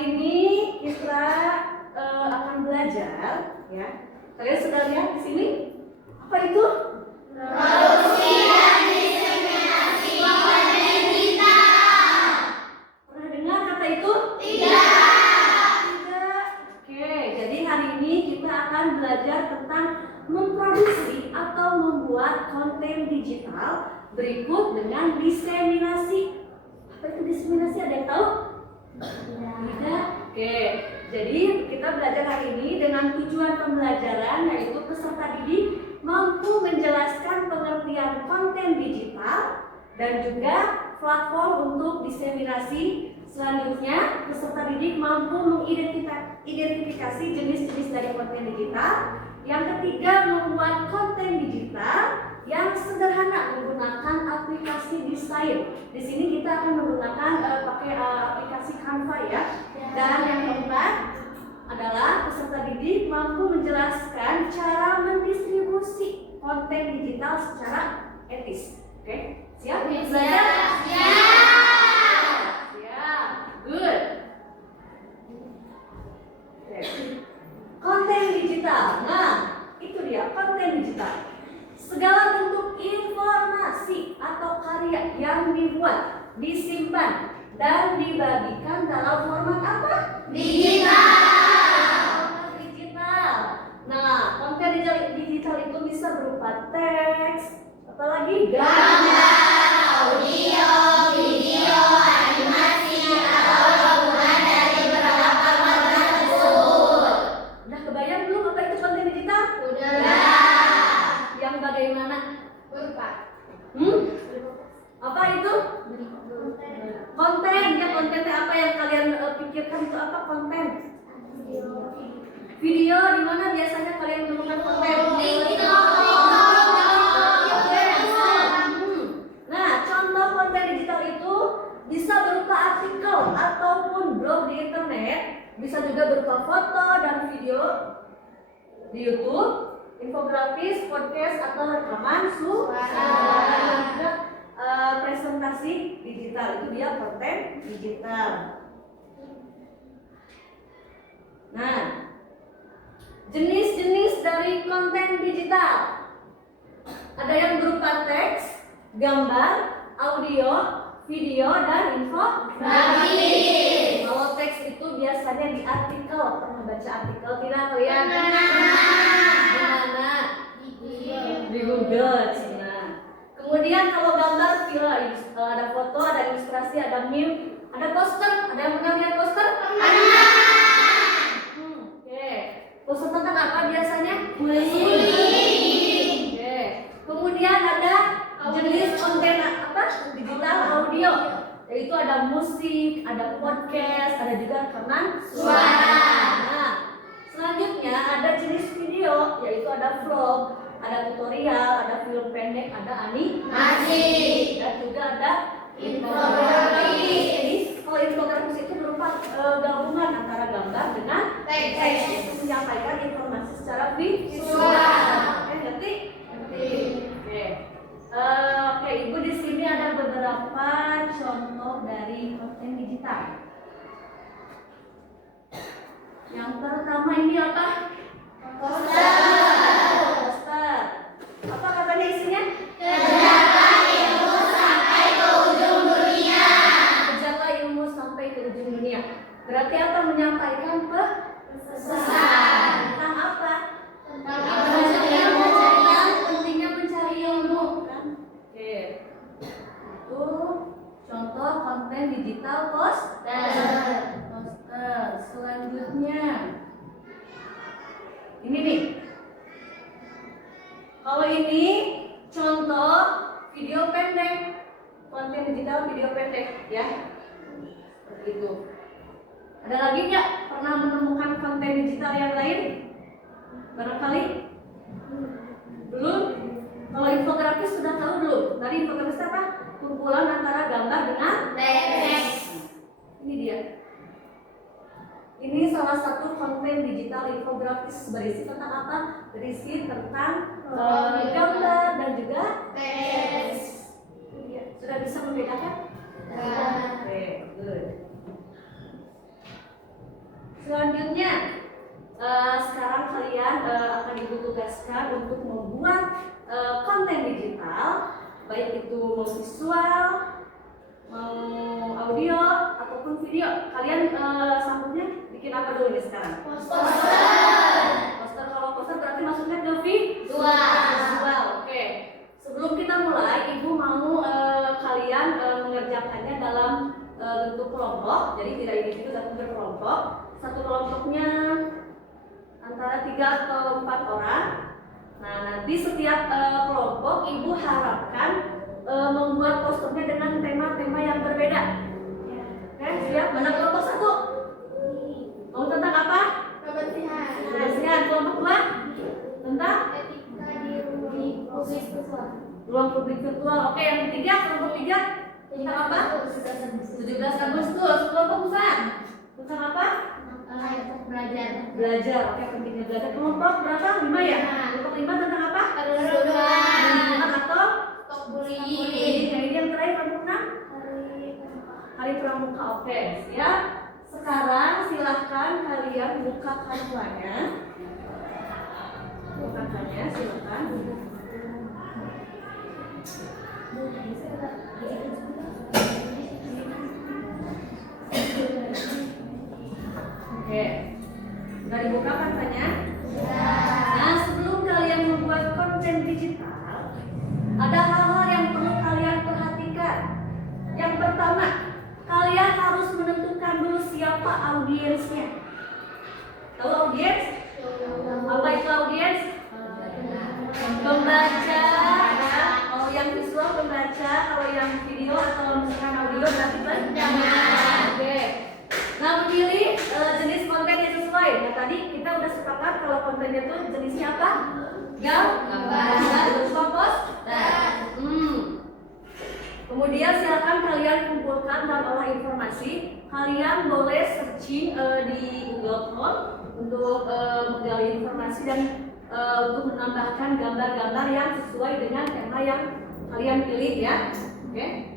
ini kita akan belajar, ya. Kalian sudah lihat di sini? Apa itu? Produksi dan diseminasi konten digital. Pernah dengar kata itu? Tidak. Oke, jadi hari ini kita akan belajar tentang memproduksi atau membuat konten digital berikut dengan diseminasi. Apa itu diseminasi? Ada yang tahu? Tidak. Oke, jadi kita belajar hari ini dengan tujuan pembelajaran yaitu peserta didik mampu menjelaskan pengertian konten digital dan juga platform untuk diseminasi. Selanjutnya, peserta didik mampu mengidentifikasi jenis-jenis dari konten digital. Yang ketiga, membuat konten digital yang sederhana menggunakan aplikasi desain. Di sini kita akan menggunakan pakai aplikasi Canva, ya. Dan yang keempat adalah peserta didik mampu menjelaskan cara mendistribusi konten digital secara etis. Oke, siap? Belajar? Siap. Good. Oke. Konten digital. Nah, itu dia konten digital. Segala bentuk informasi atau karya yang dibuat, disimpan, dan dibagikan dalam format apa? Digital. Format digital. Nah, konten digital itu bisa berupa teks, apalagi Gambar, audio, video, animasi, atau gabungan dari beberapa konten tersebut. Udah kebayang belum apa itu konten digital? Udah. Yang bagaimana? Berupa. Apa itu? Konten. Ya, kontennya apa yang kalian pikirkan itu apa konten? Video. Di mana biasanya kalian menemukan konten? Nah, contoh konten digital itu bisa berupa artikel ataupun blog di internet, bisa juga berupa foto dan video di YouTube, infografis, podcast atau rekaman suara, dan juga presentasi digital. Itu dia konten digital. Nah, jenis-jenis dari konten digital ada yang berupa teks, gambar, audio, video, dan infografis. Kalau teks itu biasanya di artikel. Pernah baca artikel tidak kalian? Di mana? Di Google. Kemudian kalau gambar, ada foto, ada ilustrasi, ada meme, ada poster. Ada yang pernah lihat poster? Oke. Poster tentang apa biasanya? Bullying. Oke. Kemudian ada jenis konten apa? Digital audio. Yaitu ada musik, ada podcast, ada juga rekaman suara. Nah, selanjutnya ada jenis video, yaitu ada vlog, ada tutorial, ada film pendek, ada animasi, dan juga ada infografis. Jadi kalau infografis itu berupa gabungan antara gambar dengan teks untuk menyampaikan informasi secara visual. Oke, ngerti? Oke. Oke, Ibu di sini ada beberapa contoh dari konten digital. Yang pertama ini apa? Poster. Apa katanya isinya? Kejarlah ilmu sampai ke ujung dunia. Kejarlah ilmu sampai ke ujung dunia. Berarti apa? Menyampaikan pesan. Tentang apa? Tentang Pentingnya mencari ilmu, kan? Oke. Itu contoh konten digital poster. Selanjutnya ini nih. Kalau ini contoh video pendek, konten digital video pendek, ya. Seperti itu. Ada lagi nggak pernah menemukan konten digital yang lain? Barangkali belum. Kalau infografis sudah tahu belum? Tadi infografis apa? Kumpulan antara gambar dengan teks. Ini dia. Ini salah satu konten digital infografis. Berisi tentang apa? Berisi tentang gambar dan juga teks. Sudah bisa membedakan? Oke, good. Selanjutnya, sekarang kalian akan Ibu tugaskan untuk membuat konten digital, baik itu mau visual, mau audio ataupun video. Kalian sambungnya bikin apa dulu nih sekarang? Poster. Kalau poster berarti maksudnya ke visual. Oke. Sebelum kita mulai, Ibu mau kalian mengerjakannya dalam bentuk kelompok. Jadi tidak individu tapi berkelompok. Satu kelompoknya antara 3 atau 4 orang. Nah, nanti setiap kelompok Ibu harapkan membuat posternya dengan tema-tema yang berbeda. Oke, siap? Mana kelompok 1? Mau tentang apa? Kebersihan. Kelompok 2? Tentang Etika di ruang publik virtual. Oke, yang ketiga, kelompok 3 tentang apa? 17 Agustus. Kelompok 4 tentang apa? Belajar. Oke, pentingnya belajar. Kelompok berapa? 5 ya? Kelompok 5 tentang apa? Lingkungan atau bullying. Yang ini yang terakhir kelompok 6? Hari Pramuka. Oke, siap. Sekarang silahkan kalian buka kartunya. Bukakannya, silakan. Oke, sudah dibuka kartunya? Nah, sebelum kalian membuat konten digital, ada hal-hal yang perlu kalian perhatikan. Yang pertama, kalian harus menentukan dulu siapa audiensnya. Tahu audiens? Apa itu audiens? Pembaca. Kalau yang visual pembaca, kalau yang video atau misalkan audio berarti pendengar. Oke. Nah, memilih jenis konten yang sesuai. Nah, tadi kita udah sepakat kalau kontennya itu jenisnya apa? Gambar. Fokus. Kemudian silakan kalian kumpulkan dan olah informasi. Kalian boleh searching di Google Chrome untuk menggali informasi dan untuk menambahkan gambar-gambar yang sesuai dengan tema yang kalian pilih ya. Oke.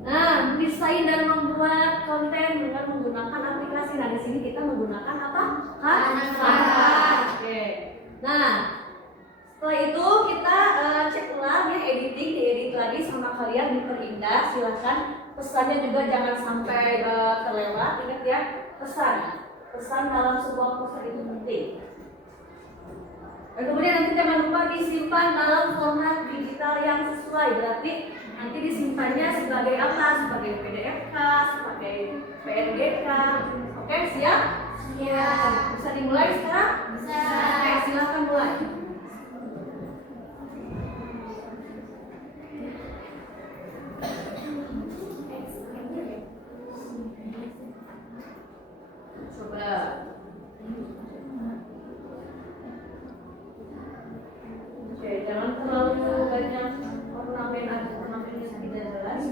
Nah, desain dan membuat konten dengan menggunakan aplikasi. Nah, di sini kita menggunakan apa? Canva. Oke. Nah, setelah itu kita cek ulang ya, editing, diedit lagi sama kalian, diperindah. Silahkan pesannya juga jangan sampai terlewat. Ingat ya, pesan dalam sebuah poster itu penting. Dan kemudian nanti jangan lupa disimpan dalam format digital yang sesuai. Berarti nanti disimpannya sebagai apa? Sebagai PDF-K, sebagai PNG-K. Oke, siap? Siap. Bisa dimulai sekarang? Bisa. Oke, silakan mulai. Coba. Oke, jangan terlalu banyak ornamen atau ornamen yang tidak jelas.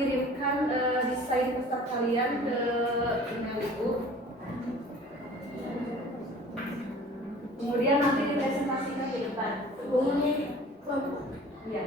kirimkan desain peserta kalian ke email Ibu. Kemudian nanti dipresentasikan di depan. Iya.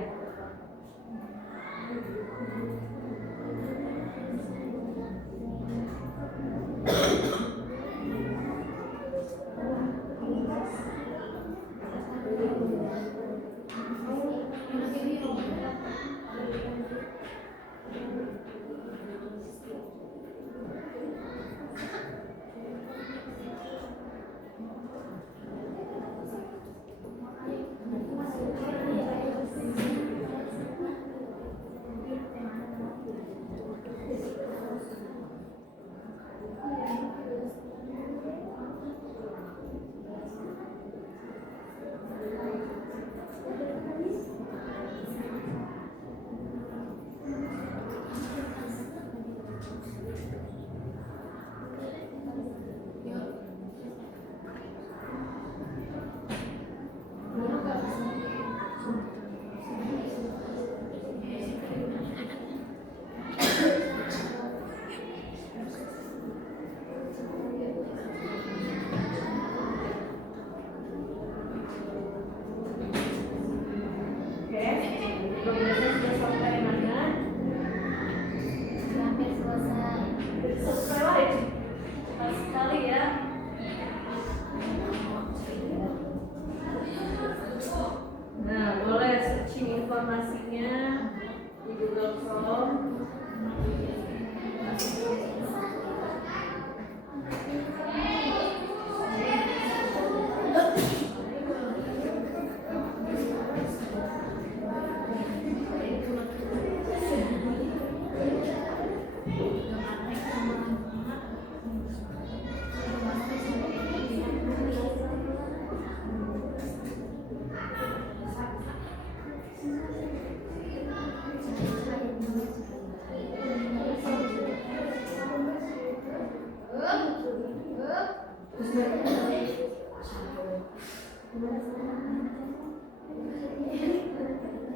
Informasinya di Google Chrome.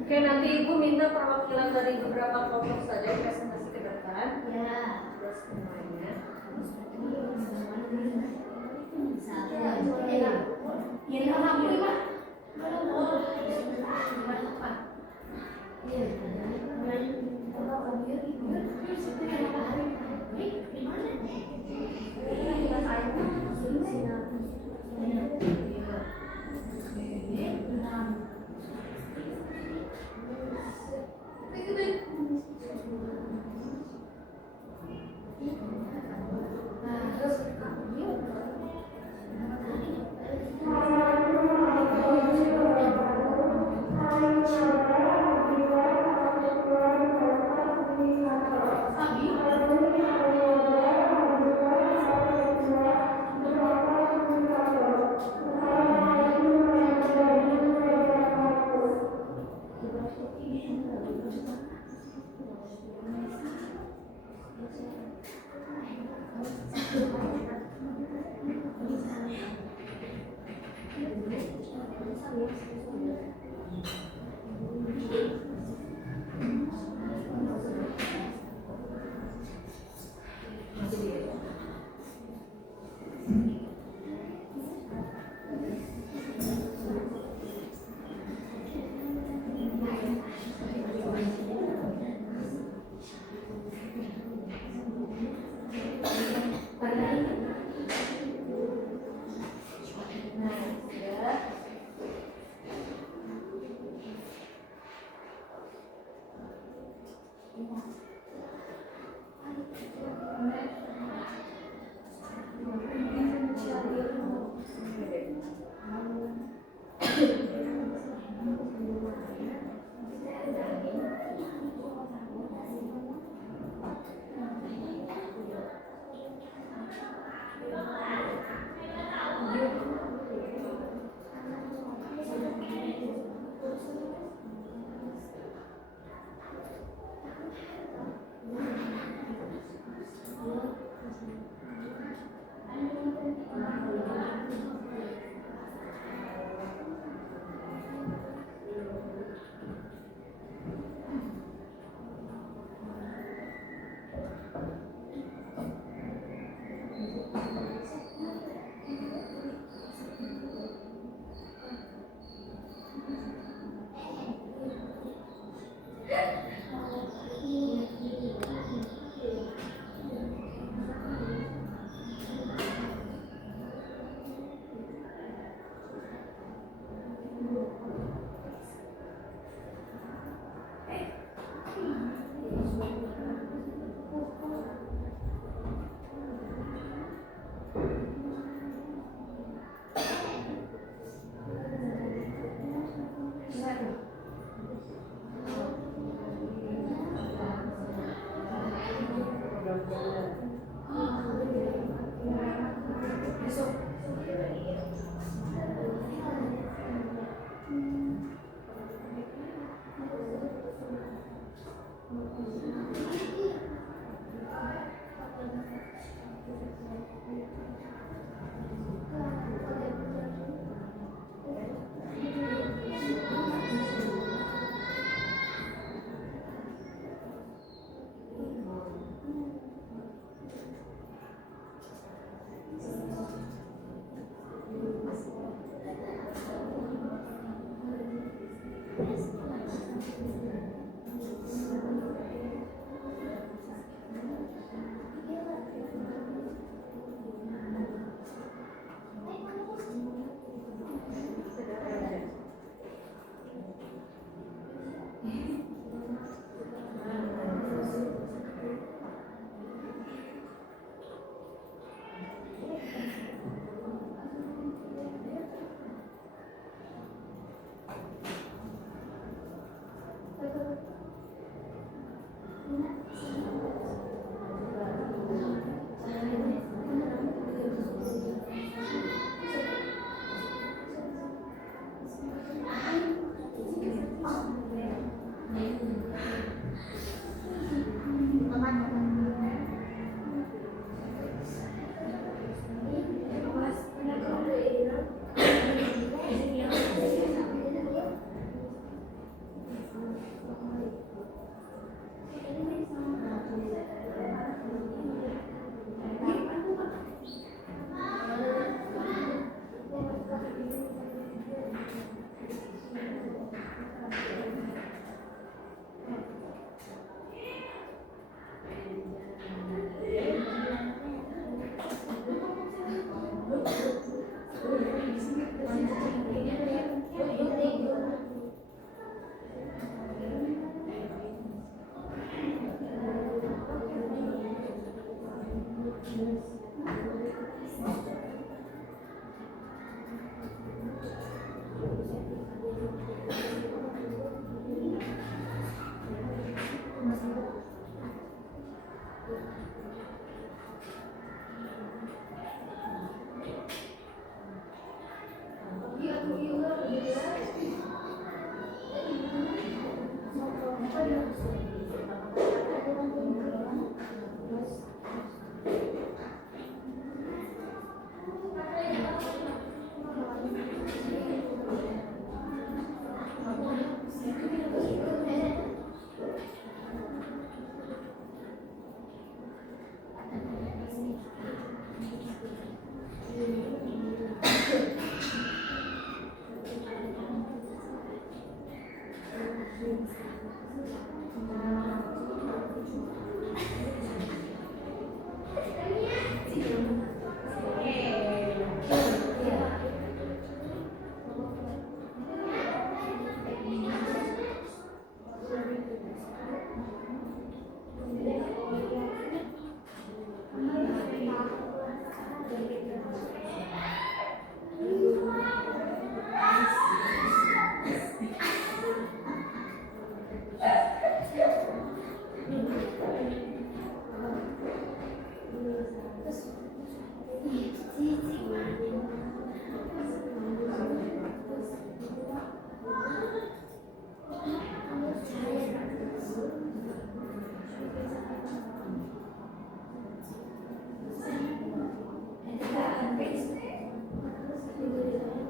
Oke, nanti Ibu minta perwakilan dari beberapa kelompok saja presentasi ke depan. Ya. Terus semuanya.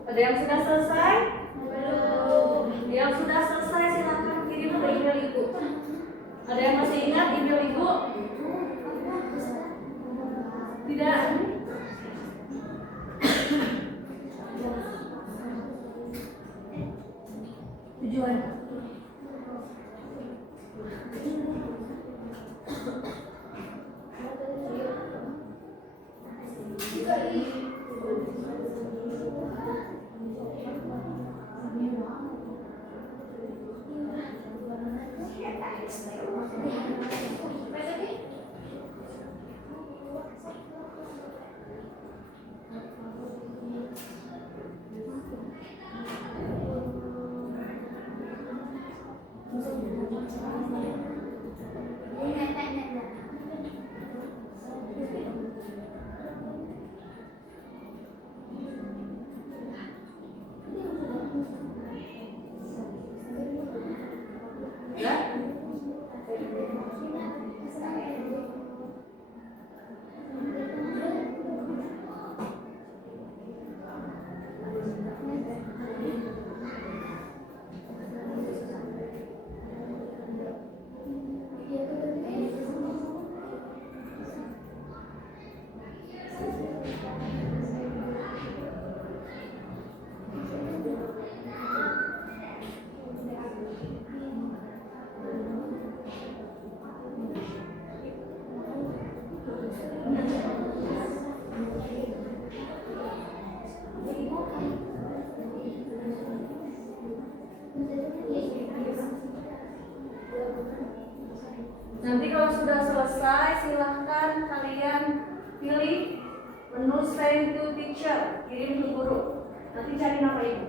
Ada yang sudah selesai? Belum. Yang sudah selesai silakan kirim ke email ibu. Ada yang masih ingat email ibu? Tidak. Tujuan. Ya? Nanti kalau sudah selesai silahkan kalian pilih menu send to teacher, kirim ke guru. Nanti cari nama ibu.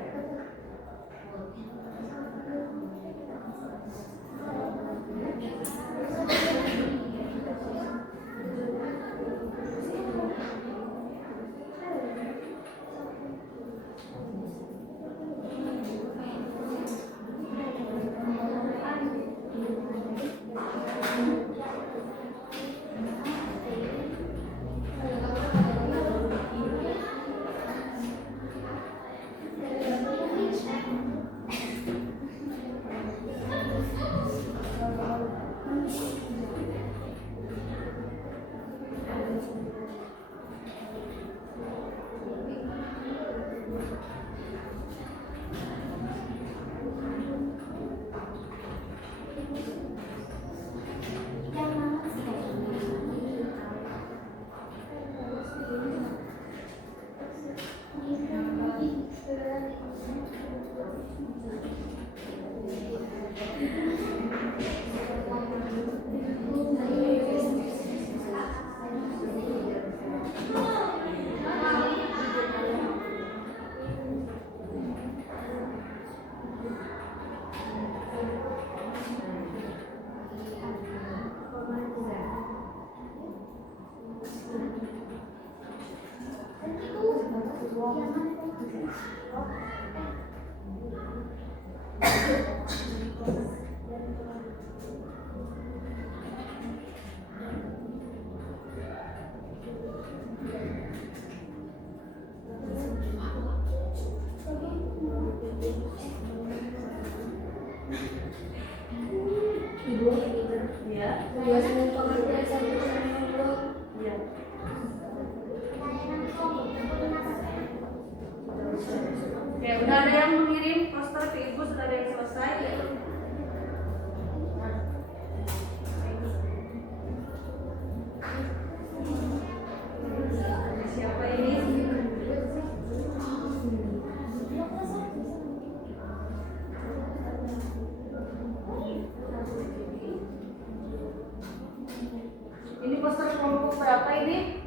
Ini poster kelompok berapa ini?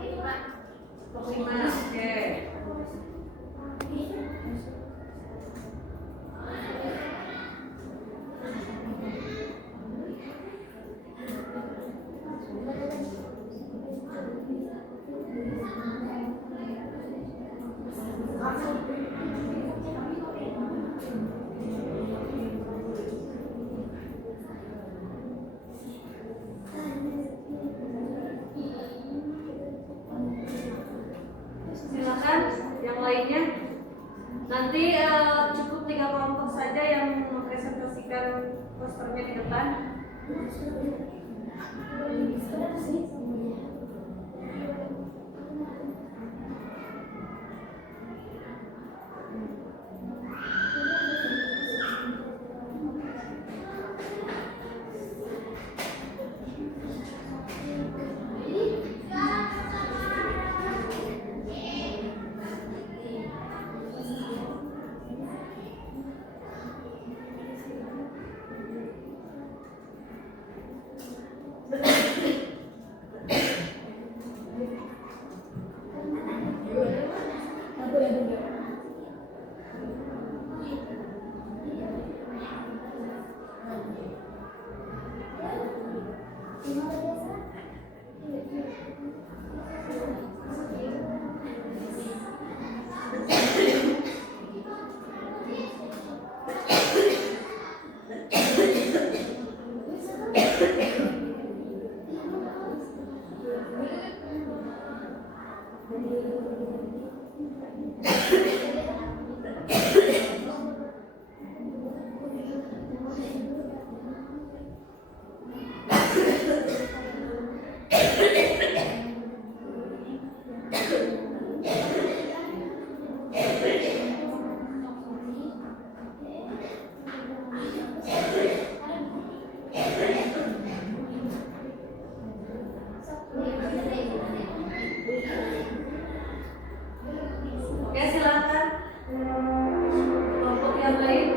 Itu, Kak. Kelompok 5. Oke. Silakan yang lainnya. Nanti cukup 3 kelompok saja yang mempresentasikan posternya di depan. Oke, silakan. Kelompok yang lain.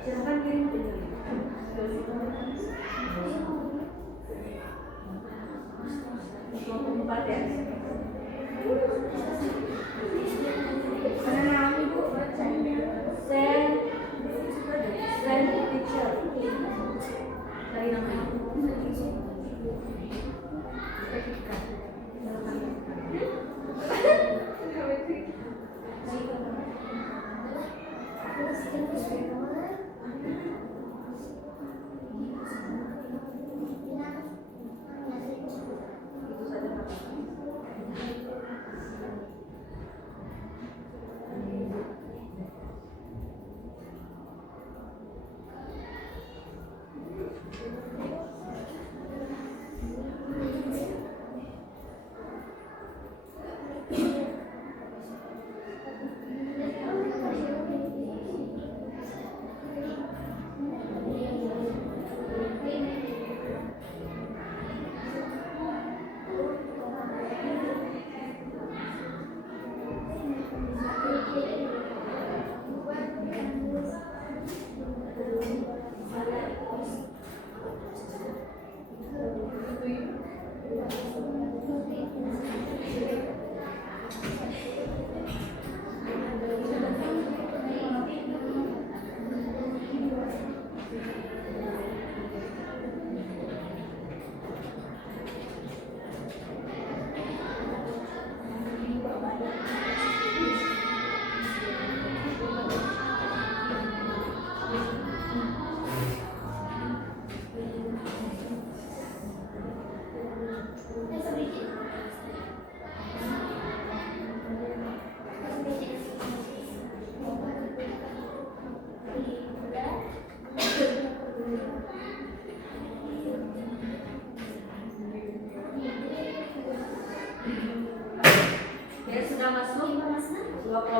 Silakan kirim ke sini. 24 ya. Send picture. Dari namanya.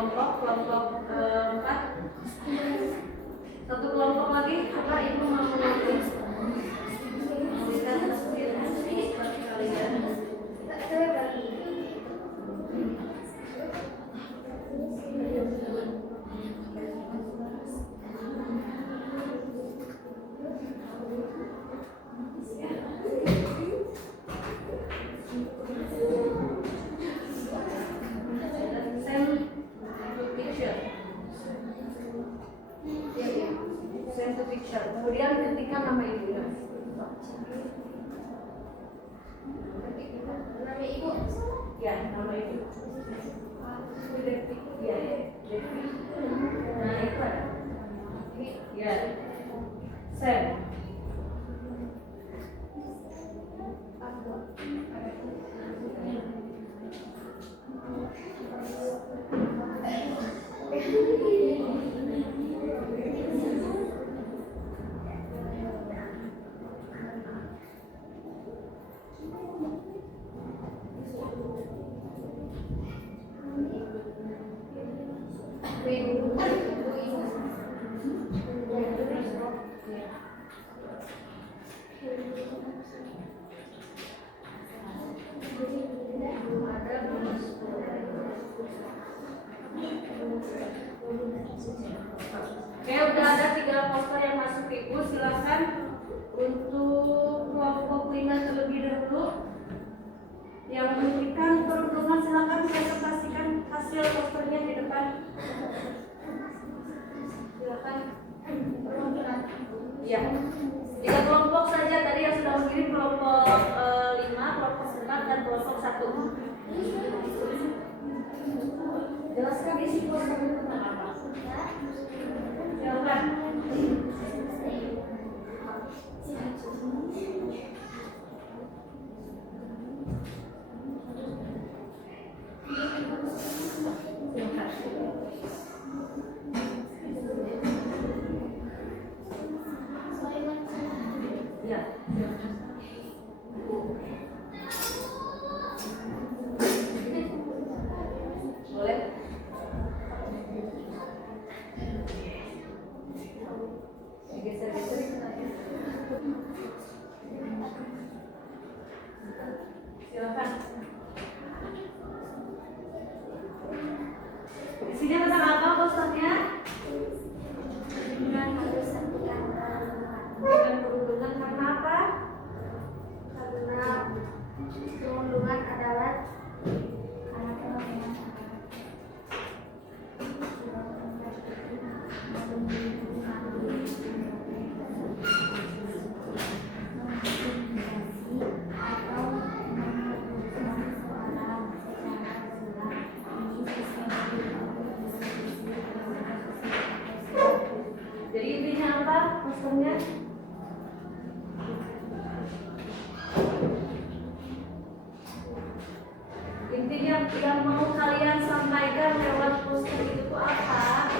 kelompok 4. Satu kelompok lagi, apa ibu mau memberikan inspirasi buat kalian? Send to picture. Kemudian ketikkan nama ibunya. Nama ibu. Ya, nama ibu. Devi. Ya, Devi. Nah, itu ada. Ya. Send. Oke, udah ada 3 poster yang masuk ibu. Silakan untuk kelompok 5 terlebih dahulu. Yang memberikan peruntungan silakan presentasikan hasil posternya di depan. Silakan. Ya, 3 kelompok saja tadi yang sudah mengirim, kelompok 5, kelompok 4 dan kelompok 1. Jelaskan isi posternya tentang apa. Silakan. Ya. Boleh. Geser-geser. Silakan. Isinya tentang apa posternya? Dengan perundungan karena apa? Karena perundungan adalah Jadi intinya apa posternya? Intinya yang mau kalian sampaikan lewat poster itu apa?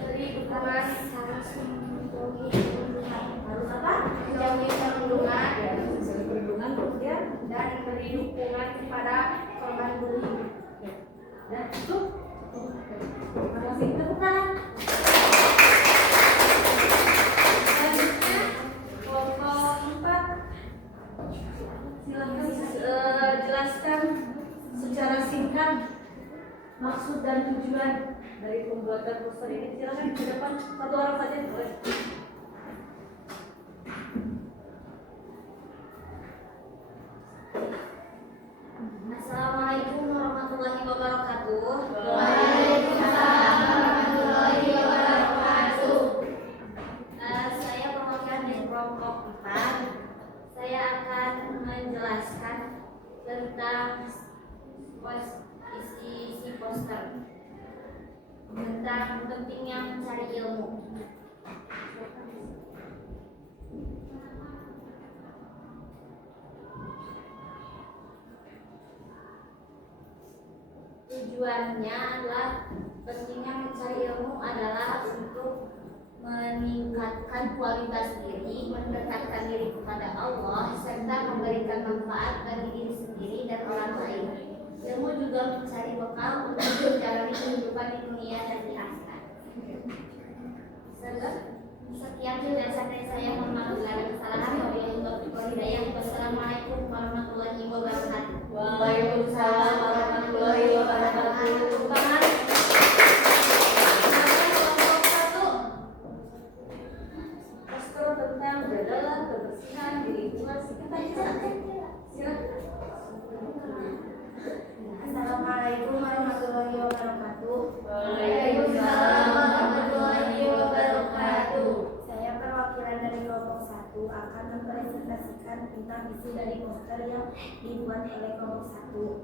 dari dukungan harus apa? menjauhi perundungan Perlindungan kemudian dan beri dukungan kepada korban bullying. dan itu terima kasih, tepuk tangan. Selanjutnya kelompok 4, silakan jelaskan secara singkat maksud dan tujuan dari pembuatan poster ini. Silakan ke depan, 1 orang saja boleh. Assalamualaikum warahmatullahi wabarakatuh. Waalaikumsalam warahmatullahi wabarakatuh. Saya perwakilan dari kelompok 4. Saya akan menjelaskan tentang isi poster tentang pentingnya mencari ilmu. Tujuannya adalah pentingnya mencari ilmu adalah untuk meningkatkan meningkatkan kualitas diri, mendekatkan diri kepada Allah, serta memberikan manfaat bagi diri sendiri dan orang lain. Ilmu juga mencari bekal untuk menjalani kehidupan di dunia dan di akhirat. Sekian penjelasan dari saya. Mohon maaf bila ada kesalahan. Wassalamualaikum warahmatullahi wabarakatuh. Waalaikumsalam warahmatullahi wabarakatuh. Poster tentang jadalah kebersihan di lingkungan sekitar kita. Silakan. Assalamualaikum warahmatullahi wabarakatuh. Waalaikumsalam warahmatullahi wabarakatuh. Saya perwakilan dari kelompok 1 akan mempresentasikan tentang isi dari poster yang dibuat oleh kelompok 1.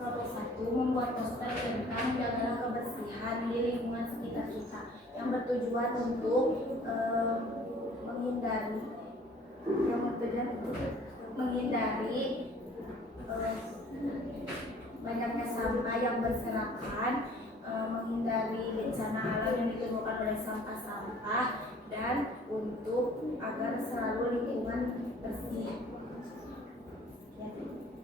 Kelompok 1 membuat poster tentang jagalah kebersihan di lingkungan sekitar kita yang bertujuan untuk menghindari banyaknya sampah yang berserakan, menghindari bencana alam yang ditimbulkan oleh sampah-sampah, dan untuk agar selalu lingkungan bersih. Ya.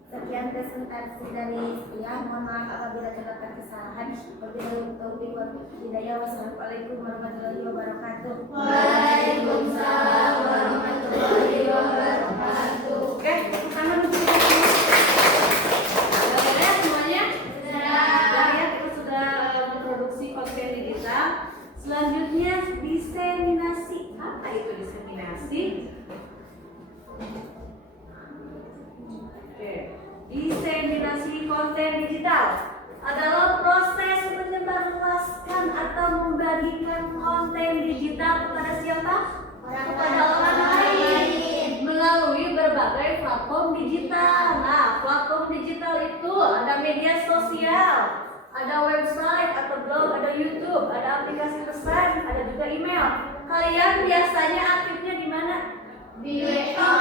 Sekian presentasi dari saya. Mohon maaf apabila terdapat kesalahan. Wabillahi taufiq wal hidayah. Wassalamualaikum warahmatullahi wabarakatuh. Waalaikumsalam warahmatullahi wabarakatuh. Oke, tangan dulu. Sudah beres semuanya? Sudah ya, kita sudah memproduksi konten digital. Selanjutnya diseminasi. Apa itu diseminasi? Oke. Diseminasi konten digital adalah proses menyebarluaskan atau membagikan konten digital kepada siapa? Kepada orang lain melalui berbagai platform digital. Nah, platform digital itu ada media sosial, ada website atau blog, ada YouTube, ada aplikasi pesan, ada juga email. Kalian biasanya aktifnya di mana? Di WA.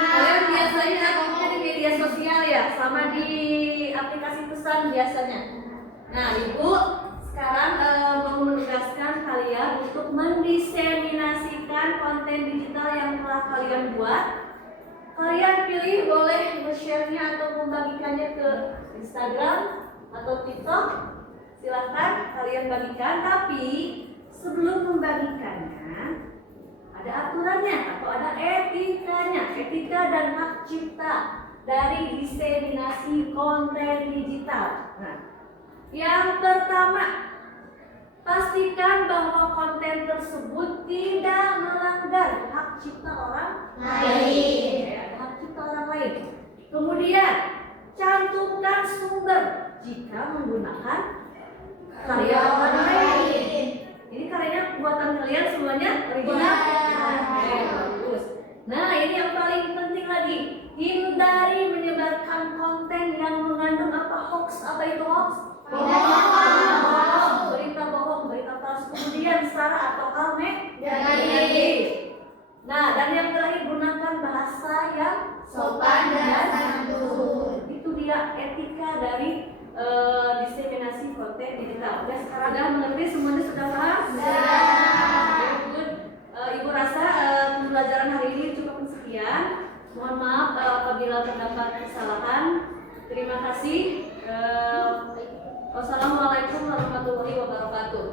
Kalian biasanya aktifnya di media sosial ya, sama di aplikasi pesan biasanya. Nah, Ibu sekarang mau menugaskan kalian untuk mendiseminasikan konten digital yang telah kalian buat. Kalian pilih boleh share-nya atau membagikannya ke Instagram atau TikTok. Silahkan kalian bagikan, tapi sebelum membagikannya ada aturannya atau ada etikanya, etika dan hak cipta dari diseminasi konten digital. Nah, yang pertama, pastikan bahwa konten tersebut tidak melanggar hak cipta orang lain. Ada hak cipta orang lain. Kemudian, cantumkan sumber jika menggunakan karya orang lain. Ini karyanya buatan kalian semuanya original? Oke, bagus. Nah, ini yang paling penting lagi. Hindari menyebarkan konten yang mengandung apa hoax. Apa itu hoax? Berita bohong, berita palsu, kemudian sara atau hal negatif. Nah, dan yang terakhir, gunakan bahasa yang Sopan dan santun. Itu dia etika dari diseminasi konten digital. Oke, sekarang sudah mengerti semuanya, sudah paham? Sudah. Good. Ibu rasa pembelajaran hari ini cukup sekian. Mohon maaf apabila terdapat kesalahan. Terima kasih. Wassalamualaikum warahmatullahi wabarakatuh.